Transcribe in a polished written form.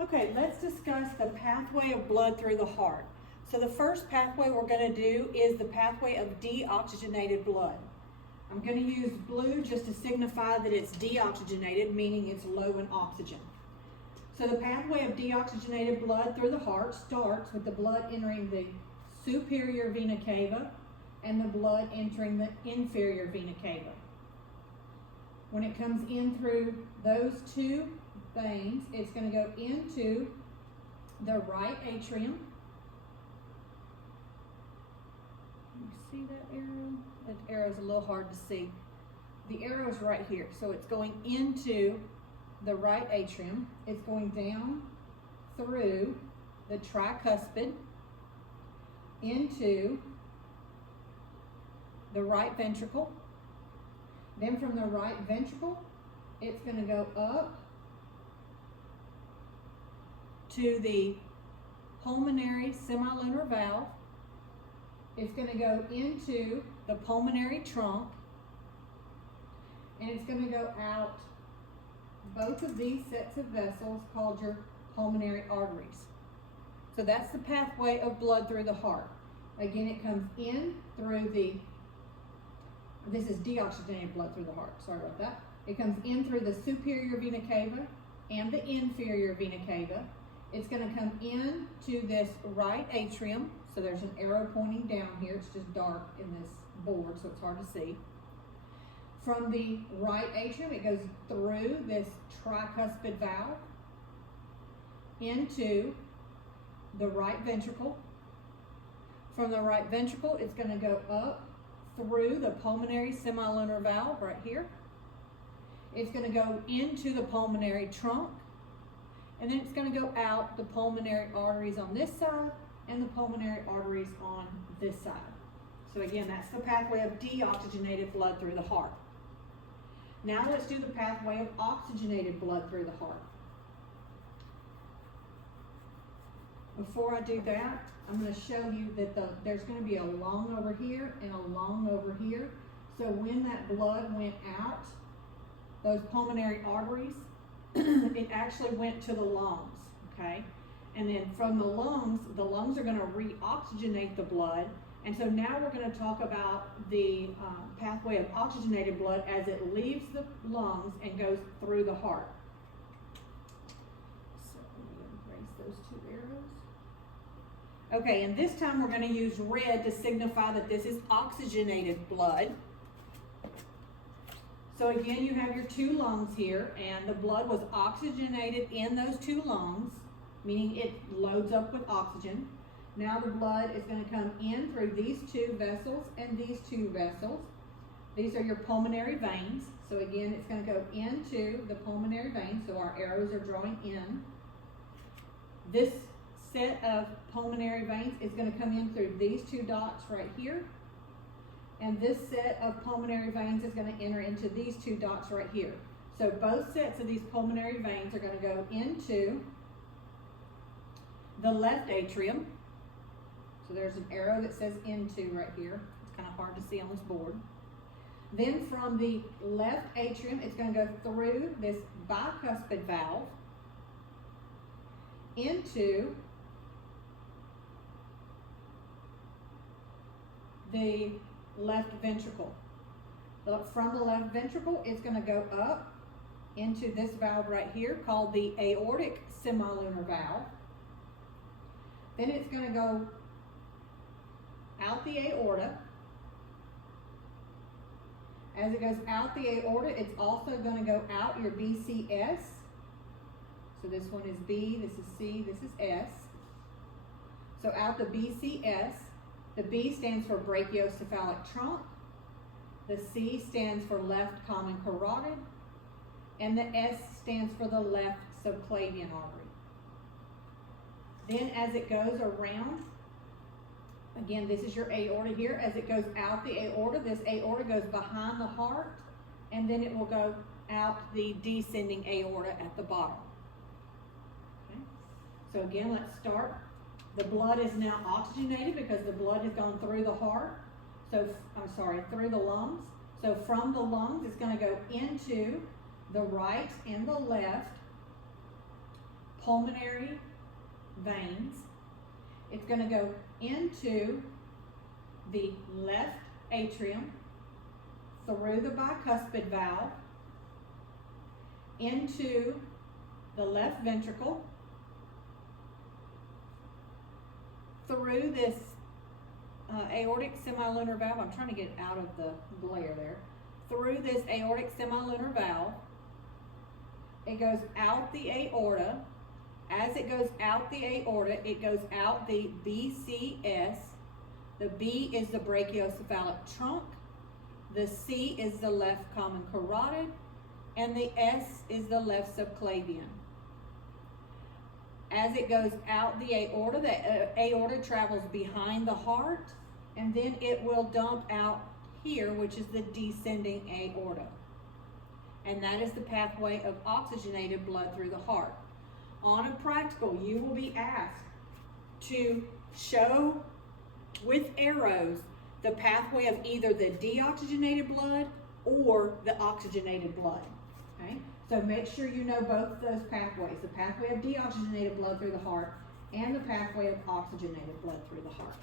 Okay, let's discuss the pathway of blood through the heart. So the first pathway we're going to do is the pathway of deoxygenated blood. I'm going to use blue just to signify that it's deoxygenated, meaning it's low in oxygen. So the pathway of deoxygenated blood through the heart starts with the blood entering the superior vena cava and the blood entering the inferior vena cava. When it comes in through those two veins, it's going to go into the right atrium. You see that arrow? That arrow is a little hard to see. The arrow is right here, so it's going into the right atrium. It's going down through the tricuspid into the right ventricle. Then from the right ventricle, it's going to go up to the pulmonary semilunar valve. It's going to go into the pulmonary trunk, and it's going to go out both of these sets of vessels called your pulmonary arteries. So that's the pathway of blood through the heart. Again, it comes in through this is deoxygenated blood through the heart, sorry about that. It comes in through the superior vena cava and the inferior vena cava. It's going to come in to this right atrium. So there's an arrow pointing down here. It's just dark in this board, so it's hard to see. From the right atrium, it goes through this tricuspid valve into the right ventricle. From the right ventricle, it's going to go up through the pulmonary semilunar valve right here. It's going to go into the pulmonary trunk, and then it's going to go out the pulmonary arteries on this side and the pulmonary arteries on this side. So again, that's the pathway of deoxygenated blood through the heart. Now let's do the pathway of oxygenated blood through the heart. Before I do that, I'm going to show you that there's going to be a lung over here and a lung over here. So when that blood went out, those pulmonary arteries, it actually went to the lungs, okay? And then from the lungs are going to reoxygenate the blood. And so now we're going to talk about the pathway of oxygenated blood as it leaves the lungs and goes through the heart. So let me erase those two arrows. Okay, and this time we're going to use red to signify that this is oxygenated blood. So again, you have your two lungs here, and the blood was oxygenated in those two lungs, meaning it loads up with oxygen. Now the blood is going to come in through these two vessels and these two vessels. These are your pulmonary veins. So again, it's going to go into the pulmonary veins, so our arrows are drawing in. This set of pulmonary veins is going to come in through these two dots right here. And this set of pulmonary veins is going to enter into these two dots right here. So both sets of these pulmonary veins are going to go into the left atrium. So there's an arrow that says into right here. It's kind of hard to see on this board. Then from the left atrium, it's going to go through this bicuspid valve into the left ventricle. From the left ventricle, it's going to go up into this valve right here called the aortic semilunar valve. Then it's going to go out the aorta. As it goes out the aorta, it's also going to go out your BCS. So this one is B, this is C, this is S. So out the BCS. The B stands for brachiocephalic trunk. The C stands for left common carotid. And the S stands for the left subclavian artery. Then as it goes around, again, this is your aorta here. As it goes out the aorta, this aorta goes behind the heart, and then it will go out the descending aorta at the bottom. Okay. So again, let's start. The blood is now oxygenated because the blood has gone through the heart. Through the lungs. So from the lungs, it's going to go into the right and the left pulmonary veins. It's going to go into the left atrium, through the bicuspid valve, into the left ventricle, through this aortic semilunar valve. I'm trying to get out of the glare there. Through this aortic semilunar valve. It goes out the aorta. As it goes out the aorta, it goes out the BCS. The B is the brachiocephalic trunk. The C is the left common carotid. And the S is the left subclavian. As it goes out the aorta travels behind the heart, and then it will dump out here, which is the descending aorta. And that is the pathway of oxygenated blood through the heart. On a practical, you will be asked to show with arrows the pathway of either the deoxygenated blood or the oxygenated blood. Okay? So make sure you know both those pathways, the pathway of deoxygenated blood through the heart and the pathway of oxygenated blood through the heart.